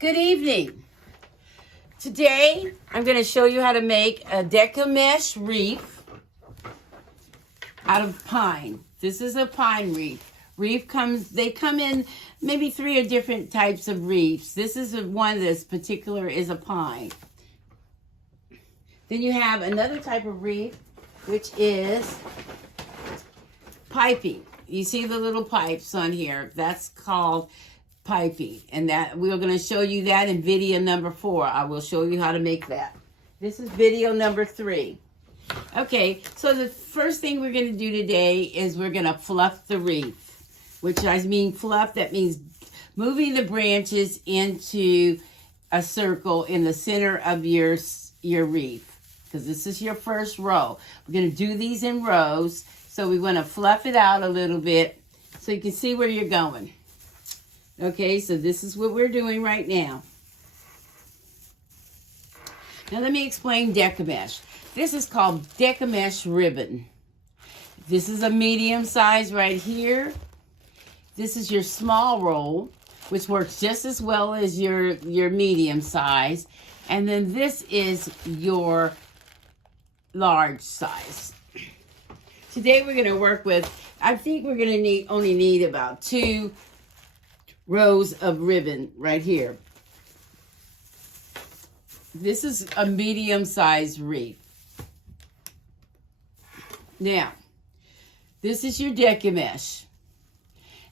Good evening. Today, I'm going to show you how to make a DECO MESH wreath out of pine. This is a pine wreath. They come in maybe 3 different types of wreaths. This is one that's particular is a pine. Then you have another type of wreath, which is piping. You see the little pipes on here. That's called piping, and that we're going to show you that in video number 4. I will show you how to make that. This is video number 3. Okay, so the first thing we're going to do today is we're going to fluff the wreath, which I mean fluff, that means moving the branches into a circle in the center of your wreath, because this is your first row. We're going to do these in rows, so we want to fluff it out a little bit so you can see where you're going. Okay, so this is what we're doing right now. Now let me explain DECO MESH. This is called DECO MESH ribbon. This is a medium size right here. This is your small roll, which works just as well as your medium size. And then this is your large size. Today we're going to work with, I think we're going to only need about 2 rows of ribbon right here. This is a medium-sized wreath. Now, this is your DECO MESH.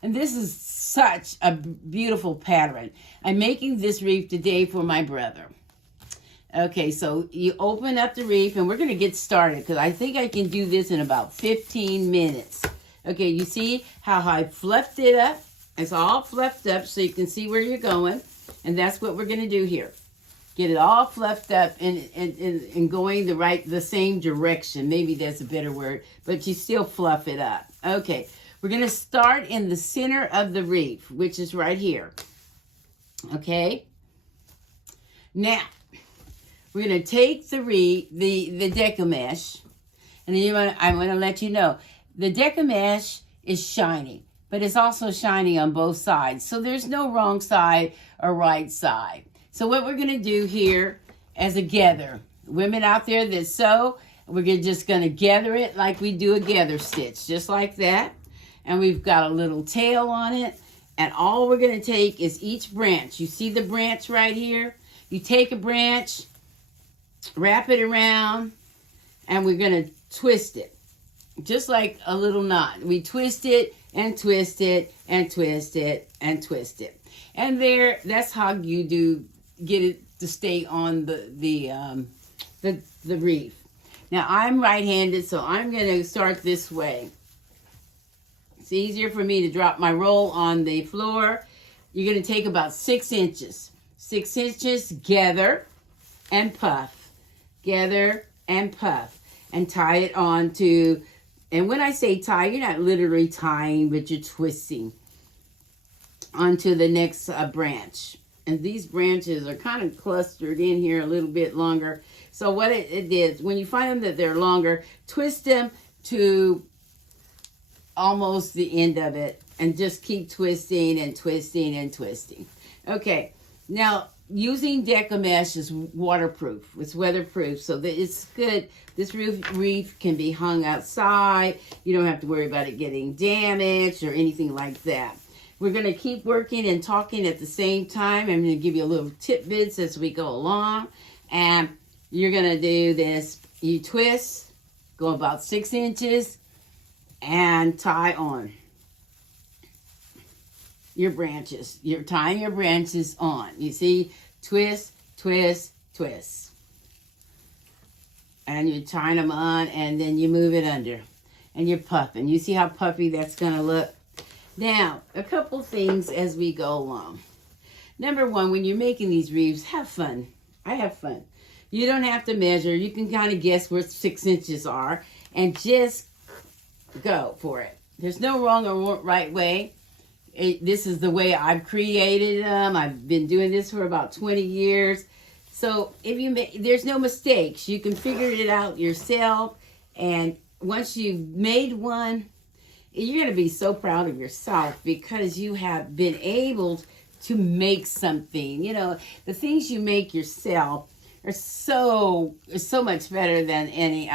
And this is such a beautiful pattern. I'm making this wreath today for my brother. Okay, so you open up the wreath, and we're going to get started because I think I can do this in about 15 minutes. Okay, you see how I fluffed it up? It's all fluffed up so you can see where you're going. And that's what we're going to do here. Get it all fluffed up and going the same direction. Maybe that's a better word. But you still fluff it up. Okay. We're going to start in the center of the wreath, which is right here. Okay. Now, we're going to take the DECO MESH. And then I want to let you know, the DECO MESH is shiny. But it's also shiny on both sides. So there's no wrong side or right side. So what we're going to do here as a gather, women out there that sew, we're just going to gather it like we do a gather stitch, just like that. And we've got a little tail on it. And all we're going to take is each branch. You see the branch right here? You take a branch, wrap it around, and we're going to twist it. Just like a little knot. We twist it and twist it and twist it and twist it. And that's how you get it to stay on the wreath. Now I'm right-handed, so I'm going to start this way. It's easier for me to drop my roll on the floor. You're going to take about 6 inches. 6 inches, gather and puff. Gather and puff. And tie it on to... And when I say tie, you're not literally tying, but you're twisting onto the next branch. And these branches are kind of clustered in here a little bit longer. So what it is, when you find them that they're longer, twist them to almost the end of it. And just keep twisting and twisting and twisting. Okay, now using DECO MESH is waterproof. It's weatherproof, so that it's good. This wreath can be hung outside. You don't have to worry about it getting damaged or anything like that. We're going to keep working and talking at the same time. I'm going to give you a little tidbits as we go along. And you're going to do this. You twist, go about 6 inches, and tie on your branches. You're tying your branches on. You see, twist, twist, twist. And you're tying them on, and then you move it under. And you're puffing. You see how puffy that's going to look? Now, a couple things as we go along. Number 1, when you're making these wreaths, have fun. I have fun. You don't have to measure. You can kind of guess where 6 inches are, and just go for it. There's no wrong or right way. This is the way I've created them. I've been doing this for about 20 years. So there's no mistakes. You can figure it out yourself. And once you've made one, you're going to be so proud of yourself because you have been able to make something. You know, the things you make yourself are so much better than any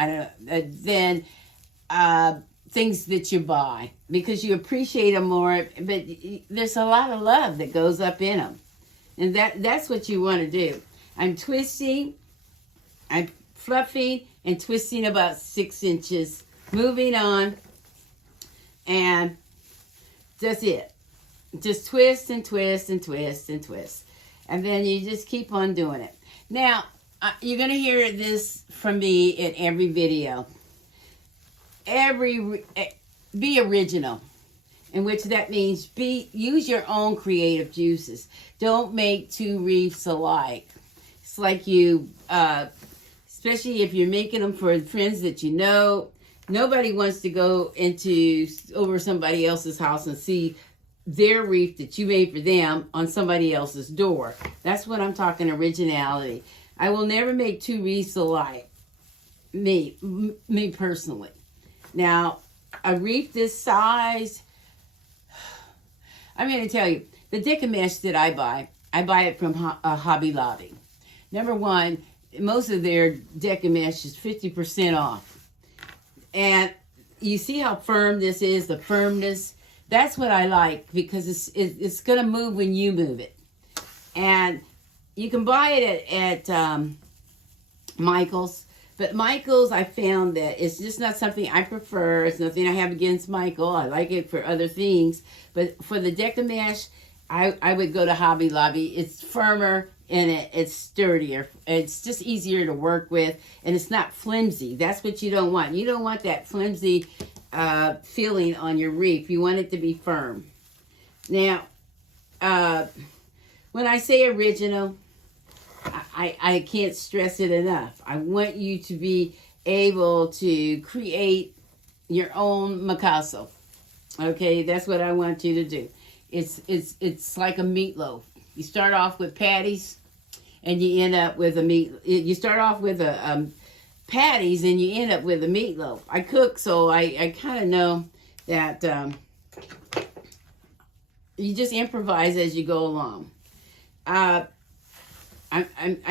things that you buy, because you appreciate them more. But there's a lot of love that goes up in them, and that's what you want to do. I'm twisting, I'm fluffing and twisting about 6 inches, moving on, and that's it. Just twist and twist and twist and twist, and then you just keep on doing it. Now, you're going to hear this from me in every video. Be original, in which that means use your own creative juices. Don't make 2 wreaths alike. It's like you, especially if you're making them for friends that you know. Nobody wants to go over somebody else's house and see their wreath that you made for them on somebody else's door. That's what I'm talking originality. I will never make 2 wreaths alike. Me personally. Now, a wreath this size, I'm going to tell you, the DECO MESH that I buy it from Hobby Lobby. Number one, most of their DECO MESH is 50% off. And you see how firm this is, the firmness? That's what I like, because it's going to move when you move it. And you can buy it at Michael's. But Michael's, I found that it's just not something I prefer. It's nothing I have against Michael. I like it for other things. But for the DECO MESH, I would go to Hobby Lobby. It's firmer and it's sturdier. It's just easier to work with. And it's not flimsy. That's what you don't want. You don't want that flimsy feeling on your wreath. You want it to be firm. Now, when I say original, I can't stress it enough. I want you to be able to create your own Picasso. Okay, that's what I want you to do. It's like a meatloaf. You start off with patties, and you end up with a meat. You start off with patties, and you end up with a meatloaf. I cook, so I kind of know that you just improvise as you go along. I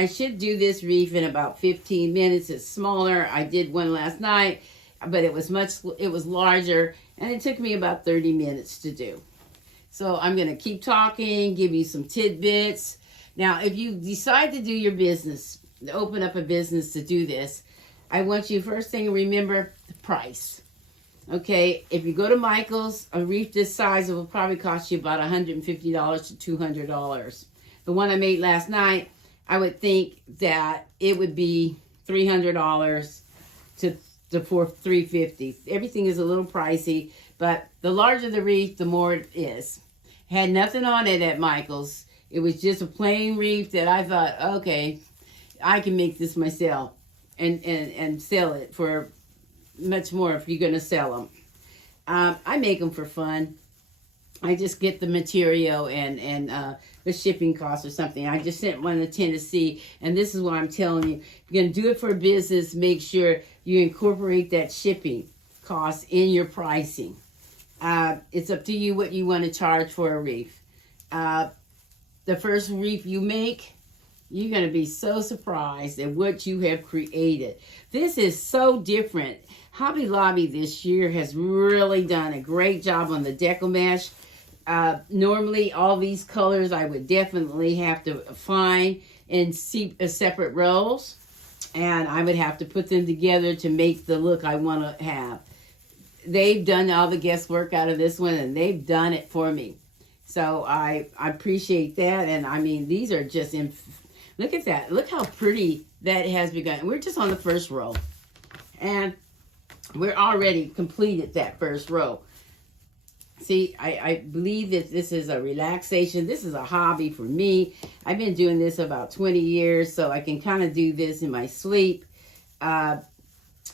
should do this wreath in about 15 minutes. It's smaller. I did one last night, but it was larger, and it took me about 30 minutes to do. So I'm going to keep talking, give you some tidbits. Now, if you decide to do your business, to open up a business to do this, I want you, first thing, to remember the price. Okay, if you go to Michael's, a wreath this size, it will probably cost you about $150 to $200. The one I made last night, I would think that it would be $300 to $350. Everything is a little pricey, but the larger the wreath, the more it is. Had nothing on it at Michael's. It was just a plain wreath that I thought, okay, I can make this myself and sell it for much more if you're going to sell them. I make them for fun. I just get the material and the shipping costs or something. I just sent one to Tennessee, and this is what I'm telling you. If you're going to do it for a business, make sure you incorporate that shipping cost in your pricing. It's up to you what you want to charge for a wreath. The first wreath you make, you're going to be so surprised at what you have created. This is so different. Hobby Lobby this year has really done a great job on the DECO MESH. Normally, all these colors I would definitely have to find in separate rolls, and I would have to put them together to make the look I want to have. They've done all the guesswork out of this one, and they've done it for me. So I appreciate that, and I mean, these are just, look at that. Look how pretty that has begun. We're just on the first row, and we're already completed that first row. See, I believe that this is a relaxation. This is a hobby for me. I've been doing this about 20 years, so I can kind of do this in my sleep. You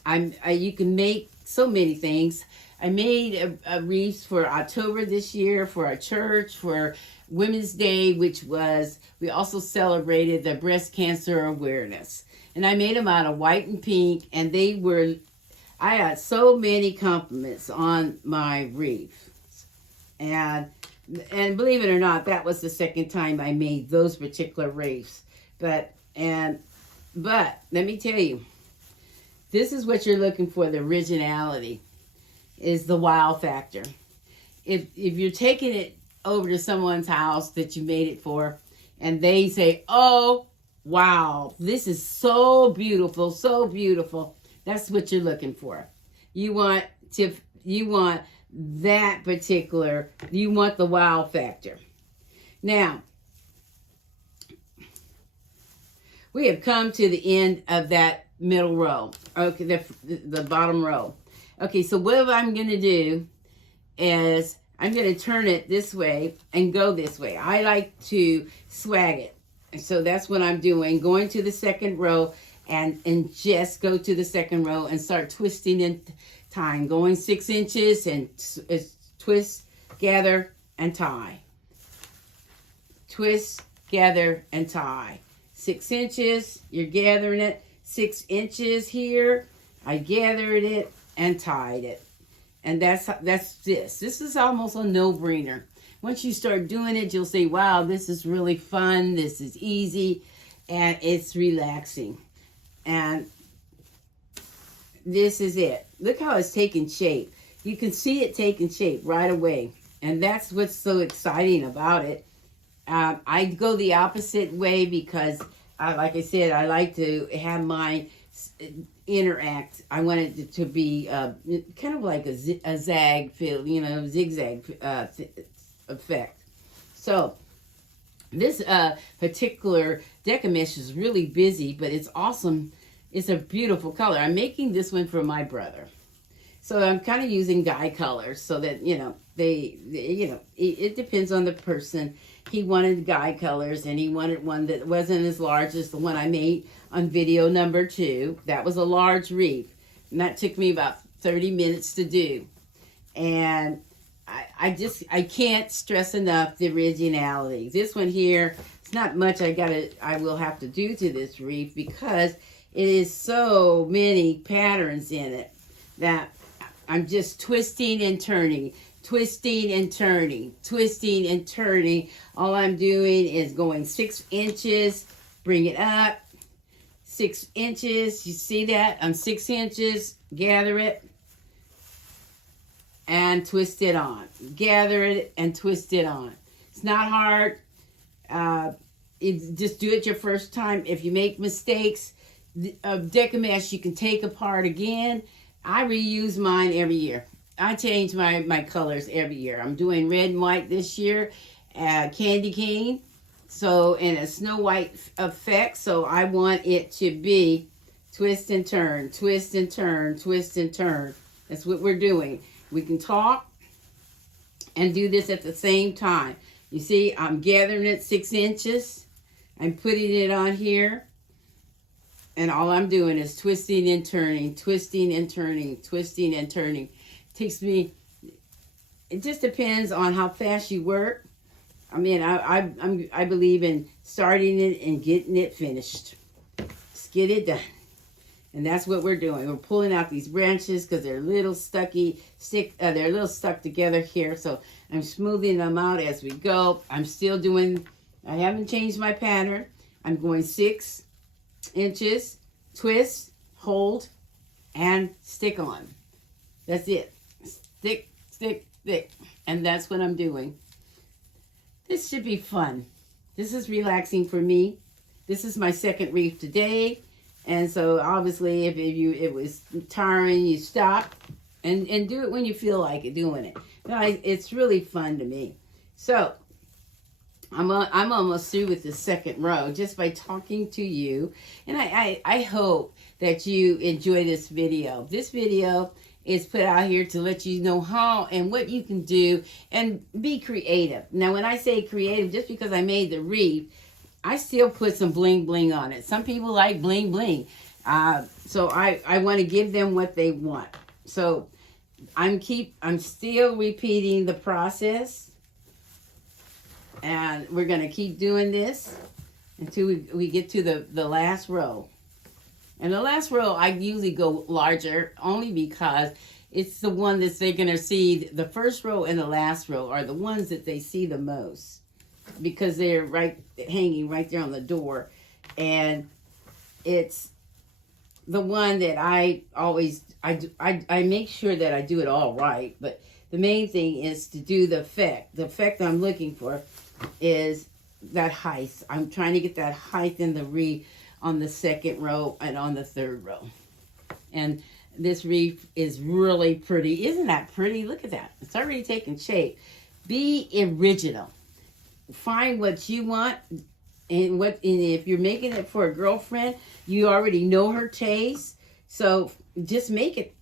can make so many things. I made a wreath for October this year for our church, for Women's Day, which was, we also celebrated the breast cancer awareness. And I made them out of white and pink, and I had so many compliments on my wreath. And And believe it or not, that was the second time I made those particular wreaths. But let me tell you, this is what you're looking for. The originality is the wow factor. If you're taking it over to someone's house that you made it for, and they say, "Oh, wow, this is so beautiful, so beautiful," that's what you're looking for. You want that particular, you want the wow factor. Now, we have come to the end of that middle row. Okay, the bottom row. Okay, so what I'm going to do is I'm going to turn it this way and go this way. I like to swag it. And so that's what I'm doing. Going to the second row and just go to the second row and start twisting and tying. Going 6 inches and twist, gather, and tie. Twist, gather, and tie. 6 inches, you're gathering it. 6 inches here, I gathered it and tied it. And that's this. This is almost a no-brainer. Once you start doing it, you'll say, wow, this is really fun. This is easy. And it's relaxing. And this is it. Look how it's taking shape. You can see it taking shape right away. And that's what's so exciting about it. I go the opposite way because, like I said, I like to have mine interact. I want it to be kind of like a zag feel, zigzag effect. So this particular DECO MESH is really busy, but it's awesome. It's a beautiful color. I'm making this one for my brother. So I'm kind of using dye colors so that, it depends on the person. He wanted dye colors, and he wanted one that wasn't as large as the one I made on video number 2. That was a large wreath, and that took me about 30 minutes to do. And I can't stress enough the originality. This one here, it's not much I will have to do to this wreath because it is so many patterns in it that I'm just twisting and turning, twisting and turning, twisting and turning. All I'm doing is going 6 inches, bring it up, 6 inches. You see that? I'm 6 inches, gather it, and twist it on. Gather it and twist it on. It's not hard. Just do it your first time. If you make mistakes, DECO MESH you can take apart again. I reuse mine every year. I change my colors every year. I'm doing red and white this year, candy cane, so in a Snow White effect. So I want it to be twist and turn, twist and turn, twist and turn. That's what we're doing. We can talk and do this at the same time. You see, I'm gathering it 6 inches. I'm putting it on here. And all I'm doing is twisting and turning, twisting and turning, twisting and turning. It just depends on how fast you work. I mean, I believe in starting it and getting it finished. Just get it done. And that's what we're doing. We're pulling out these branches because they're a little they're a little stuck together here. So I'm smoothing them out as we go. I haven't changed my pattern. I'm going 6 inches, twist, hold, and stick on. That's it. Stick, stick, stick. And that's what I'm doing. This should be fun. This is relaxing for me. This is my second wreath today. And so obviously if it was tiring, you stop and do it when you feel like it doing it. It's really fun to me. So I'm almost through with the second row just by talking to you. And I hope that you enjoy this video. This video is put out here to let you know how and what you can do and be creative. Now, when I say creative, just because I made the wreath, I still put some bling bling on it. Some people like bling bling. So I want to give them what they want. So I'm still repeating the process. And we're going to keep doing this until we get to the last row. And the last row, I usually go larger only because it's the one that they're going to see. The first row and the last row are the ones that they see the most because they're hanging right there on the door. And it's the one that I always, I make sure that I do it all right. But the main thing is to do the effect. The effect I'm looking for is that height. I'm trying to get that height in the wreath on the second row and on the third row. And this wreath is really pretty. Isn't that pretty? Look at that. It's already taken shape. Be original. Find what you want. And if you're making it for a girlfriend, you already know her taste. So just make it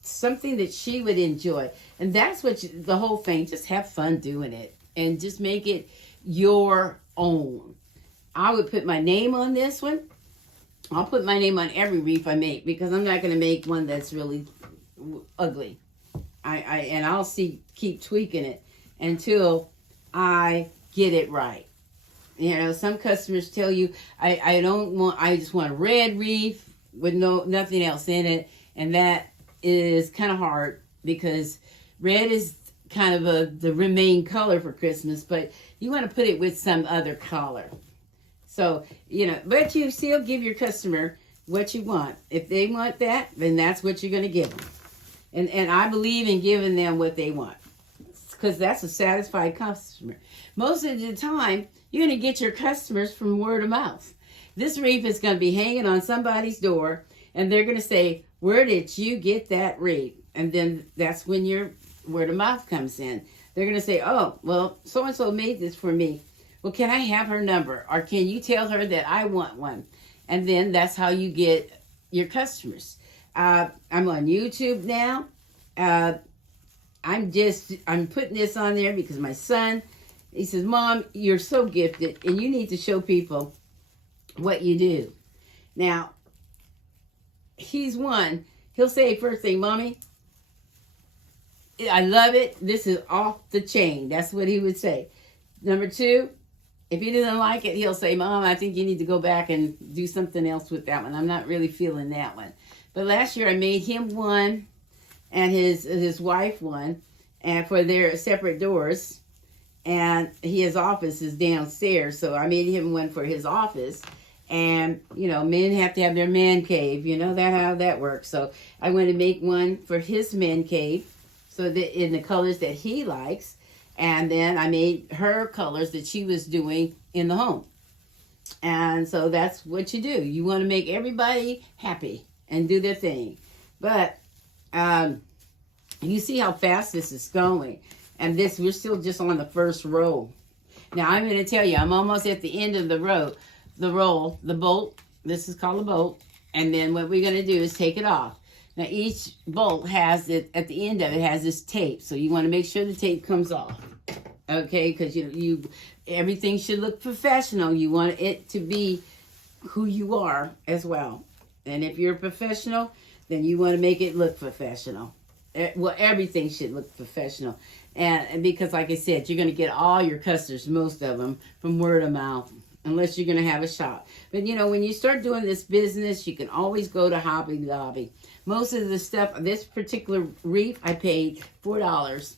something that she would enjoy. And that's what the whole thing. Just have fun doing it. And just make it your own. I would put my name on this one. I'll put my name on every wreath I make because I'm not going to make one that's really ugly. And I'll keep tweaking it until I get it right. You know, some customers tell you, I just want a red wreath with nothing else in it. And that is kind of hard because red is kind of the main color for Christmas, but you want to put it with some other color. So, you know, but you still give your customer what you want. If they want that, then that's what you're going to give them. And I believe in giving them what they want because that's a satisfied customer. Most of the time, you're going to get your customers from word of mouth. This wreath is going to be hanging on somebody's door, and they're going to say, where did you get that wreath? And then that's when your word of mouth comes in. They're going to say, oh, well, so-and-so made this for me. Well, can I have her number? Or can you tell her that I want one? And then that's how you get your customers. I'm on YouTube now. I'm putting this on there because my son, he says, Mom, you're so gifted and you need to show people what you do. Now, he's one. He'll say first thing, Mommy, I love it. This is off the chain. That's what he would say. Number two, if he doesn't like it, he'll say, Mom, I think you need to go back and do something else with that one. I'm not really feeling that one. But last year I made him one and his wife one, and for their separate doors. And his office is downstairs, so I made him one for his office. And, you know, men have to have their man cave. You know how that works. So I went to make one for his man cave, so that in the colors that he likes. And then I made her colors that she was doing in the home. And so that's what you do. You want to make everybody happy and do their thing. But you see how fast this is going. And we're still just on the first row. Now I'm going to tell you, I'm almost at the end of the row. The bolt. This is called a bolt. And then what we're going to do is take it off. Now each bolt has it, at the end of it has this tape. So you want to make sure the tape comes off. Okay, because you everything should look professional. You want it to be who you are as well. And if you're a professional, then you want to make it look professional. Well, everything should look professional. And because, like I said, you're going to get all your customers, most of them, from word of mouth, unless you're going to have a shop. But, you know, when you start doing this business, you can always go to Hobby Lobby. Most of the stuff, this particular wreath, I paid $4.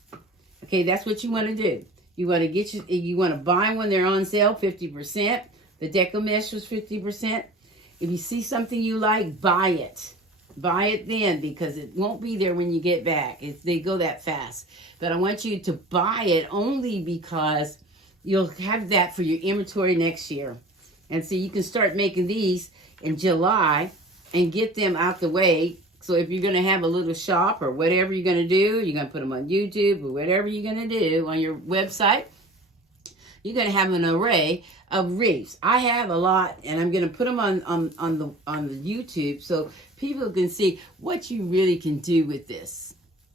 Okay, that's what you want to do. You want to you want to buy when they're on sale, 50%. The Deco Mesh was 50%. If you see something you like, buy it. Buy it then, because it won't be there when you get back. They go that fast. But I want you to buy it only because you'll have that for your inventory next year. And so you can start making these in July and get them out the way. So if you're going to have a little shop or whatever you're going to do, you're going to put them on YouTube or whatever you're going to do on your website, you're going to have an array of wreaths. I have a lot, and I'm going to put them on the YouTube so people can see what you really can do with this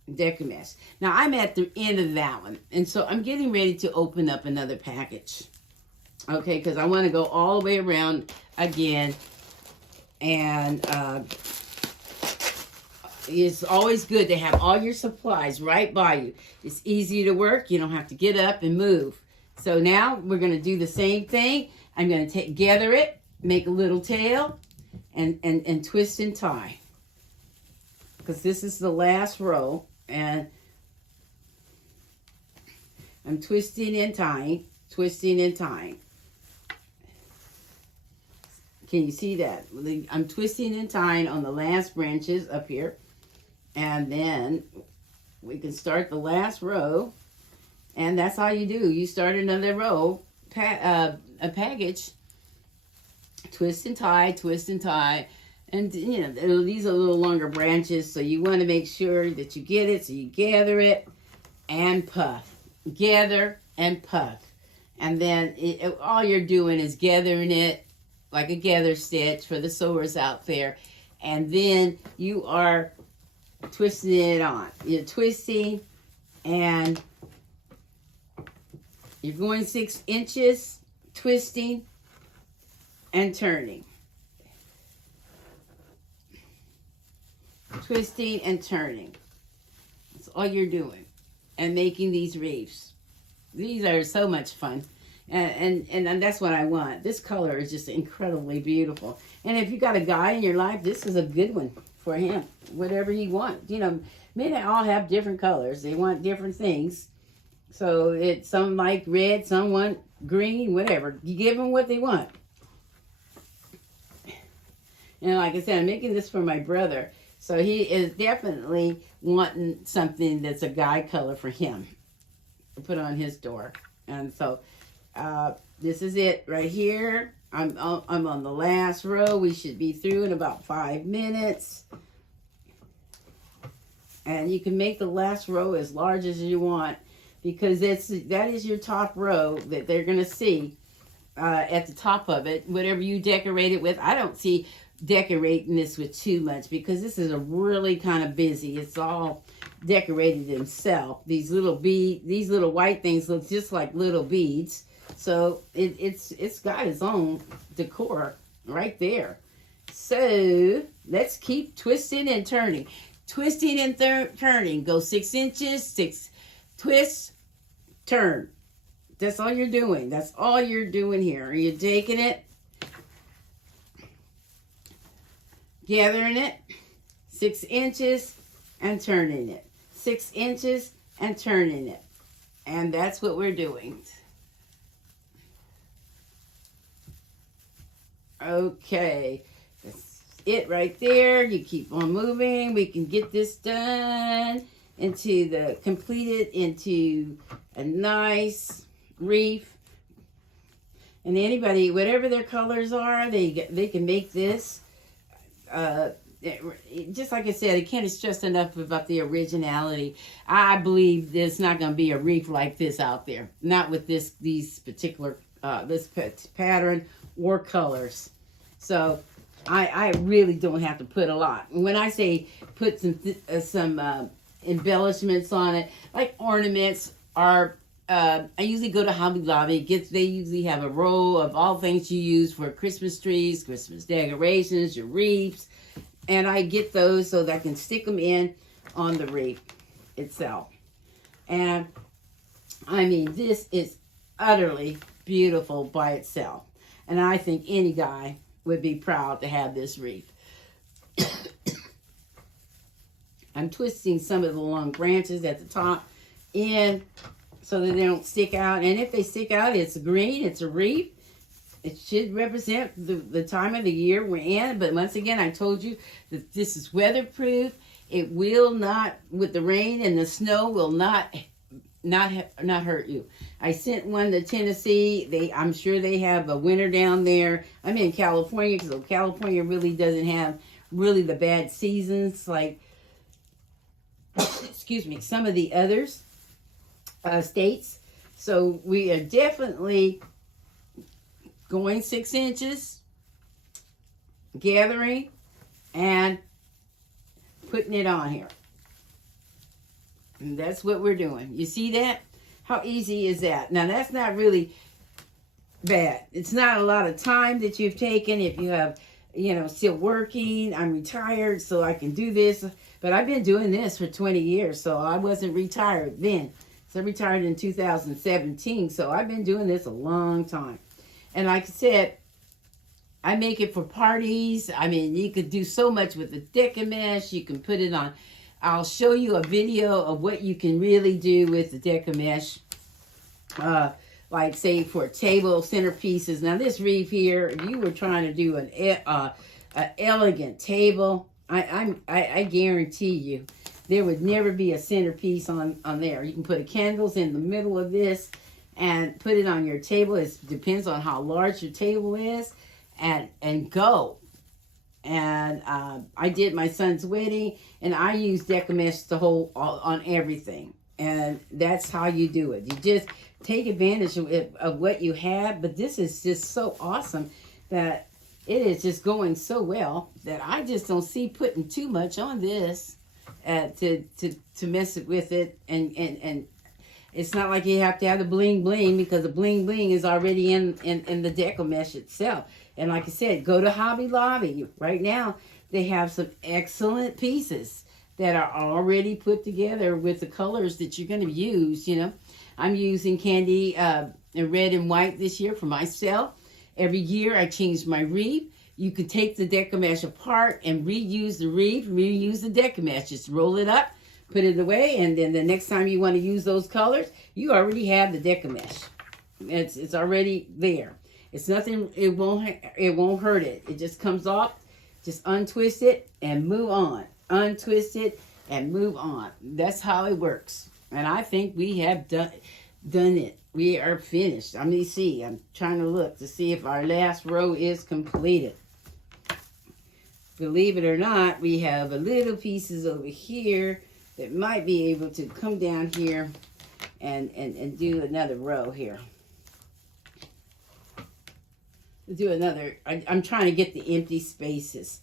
Deco Mesh. Now, I'm at the end of that one, and so I'm getting ready to open up another package. Okay, because I want to go all the way around again, and it's always good to have all your supplies right by you. It's easy to work. You don't have to get up and move. So now we're going to do the same thing. I'm going to gather it, make a little tail, and twist and tie. because this is the last row, and I'm twisting and tying, twisting and tying. Can you see that? I'm twisting and tying on the last branches up here. And then we can start the last row. And that's how you do. You start another row, a package, twist and tie, twist and tie. And, you know, these are a little longer branches, so you want to make sure that you get it. So you gather it and puff. Gather and puff. And then all you're doing is gathering it like a gather stitch for the sewers out there. And then you are twisting it on. You're twisting and you're going 6 inches, twisting and turning. Twisting and turning. That's all you're doing. And making these wreaths. These are so much fun. And that's what I want. This color is just incredibly beautiful. And if you got a guy in your life, this is a good one for him. Whatever he wants. You know, men all have different colors. They want different things. So it's some like red, some want green, whatever. You give them what they want. And like I said, I'm making this for my brother. So he is definitely wanting something that's a guy color for him to put on his door. And so this is it right here. I'm on the last row. We should be through in about 5 minutes. And you can make the last row as large as you want, because that is your top row that they're going to see at the top of it. Whatever you decorate it with. I don't see decorating this with too much, because this is a really kind of busy. It's all decorated itself. These little white things look just like little beads. So it's got its own decor right there. So let's keep twisting and turning. Twisting and turning. Go 6 inches, 6, twist, turn. That's all you're doing. That's all you're doing here. You're taking it, gathering it, 6 inches, and turning it. 6 inches and turning it. And that's what we're doing. Okay, that's it right there. You keep on moving. We can get this done completed into a nice wreath. And anybody, whatever their colors are, they can make this. Just like I said, I can't stress enough about the originality. I believe there's not going to be a wreath like this out there. Not with these particular this pattern or colors. So I really don't have to put a lot. When I say put some embellishments on it, like ornaments, I usually go to Hobby Lobby. They usually have a row of all things you use for Christmas trees, Christmas decorations, your wreaths. And I get those so that I can stick them in on the wreath itself. And I mean, this is utterly beautiful by itself. And I think any guy would be proud to have this wreath. I'm twisting some of the long branches at the top in so that they don't stick out. And if they stick out, it's green, it's a wreath. It should represent the time of the year we're in. But once again, I told you that this is weatherproof. It will not, with the rain and the snow, will not hurt you. I sent one to Tennessee. I'm sure they have a winter down there. I'm in California, because California really doesn't have really the bad seasons like, excuse me, some of the others states. So we are definitely going 6 inches, gathering, and putting it on here. And that's what we're doing. You see that? How easy is that? Now, that's not really bad. It's not a lot of time that you've taken if you have, still working. I'm retired, so I can do this. But I've been doing this for 20 years, so I wasn't retired then. So I retired in 2017, so I've been doing this a long time. And like I said, I make it for parties. I mean, you could do so much with the DECO Mesh. You can put it on. I'll show you a video of what you can really do with the DECO Mesh. Like say for table centerpieces. Now this wreath here, if you were trying to do an elegant table, I guarantee you there would never be a centerpiece on there. You can put candles in the middle of this and put it on your table. It depends on how large your table is, and go. And I did my son's wedding, and I used DECO Mesh the whole on everything. And that's how you do it. You just take advantage of what you have. But this is just so awesome that it is just going so well that I just don't see putting too much on this to mess it with it. And it's not like you have to have the bling bling, because the bling bling is already in the DECO Mesh itself. And like I said, go to Hobby Lobby. Right now, they have some excellent pieces that are already put together with the colors that you're going to use. You know, I'm using candy red and white this year for myself. Every year I change my wreath. You can take the DECO Mesh apart and reuse the wreath, reuse the DECO Mesh. Just roll it up, put it away, and then the next time you want to use those colors, you already have the DECO Mesh. It's already there. It's nothing. It won't hurt it. It just comes off. Just untwist it and move on. Untwist it and move on. That's how it works. And I think we have done it. We are finished. Let me see. I'm trying to look to see if our last row is completed. Believe it or not, we have a little pieces over here that might be able to come down here and do another row here. Do another. I'm trying to get the empty spaces.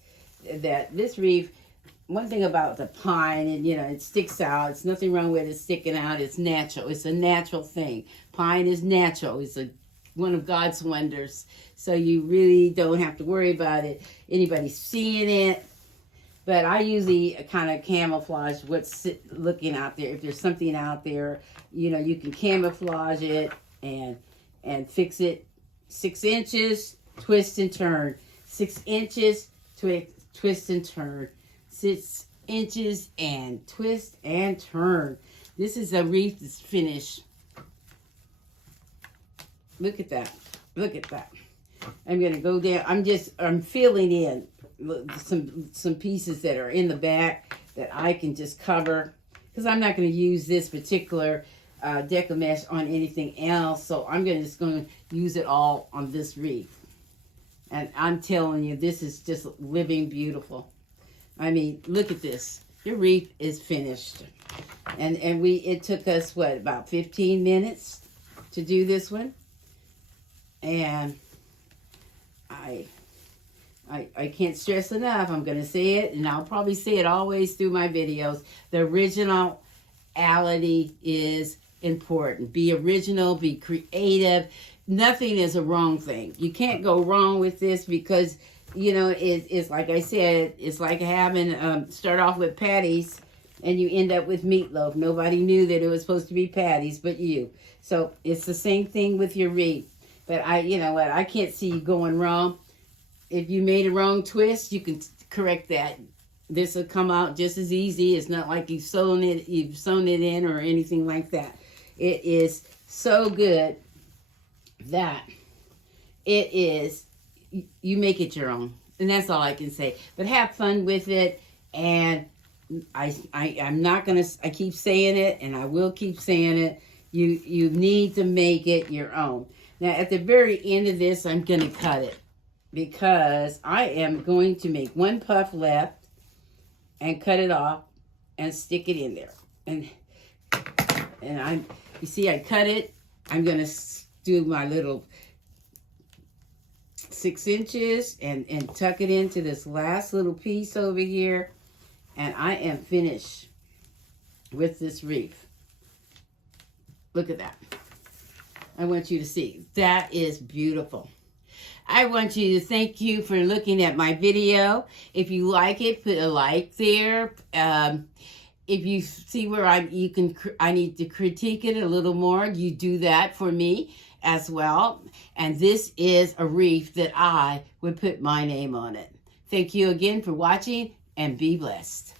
That this wreath, one thing about the pine, and you know, it sticks out. It's nothing wrong with it sticking out. It's natural. It's a natural thing. Pine is natural. It's one of God's wonders. So you really don't have to worry about it. Anybody seeing it. But I usually kind of camouflage what's looking out there. If there's something out there, you know, you can camouflage it and fix it. 6 inches, twist and turn. 6 inches, twist and turn. 6 inches and twist and turn. This is a wreath that's finished. Look at that. Look at that. I'm going to go down. I'm filling in some pieces that are in the back that I can just cover, because I'm not going to use this particular DECO Mesh on anything else. So I'm just going to use it all on this wreath. And I'm telling you, this is just living beautiful. I mean, look at this. Your wreath is finished. And it took us, what, about 15 minutes to do this one. And I can't stress enough. I'm going to say it, and I'll probably say it always through my videos. The originality is important. Be original, be creative. Nothing is a wrong thing. You can't go wrong with this, because you know, it's like I said, it's like having, start off with patties and you end up with meatloaf. Nobody knew that it was supposed to be patties but you. So it's the same thing with your wreath. But you know what, I can't see you going wrong. If you made a wrong twist, you can correct that. This will come out just as easy. It's not like you've sewn it in or anything like that. It is so good that it is, you make it your own. And that's all I can say. But have fun with it. And I'm not going to, I keep saying it, and I will keep saying it. You need to make it your own. Now, at the very end of this, I'm going to cut it, because I am going to make one puff left and cut it off and stick it in there. And you see, I cut it. I'm going to do my little 6 inches and tuck it into this last little piece over here. And I am finished with this wreath. Look at that. I want you to see. That is beautiful. I want you to thank you for looking at my video. If you like it, put a like there. if you see where I need to critique it a little more, you do that for me as well. And this is a wreath that I would put my name on it. Thank you again for watching, and be blessed.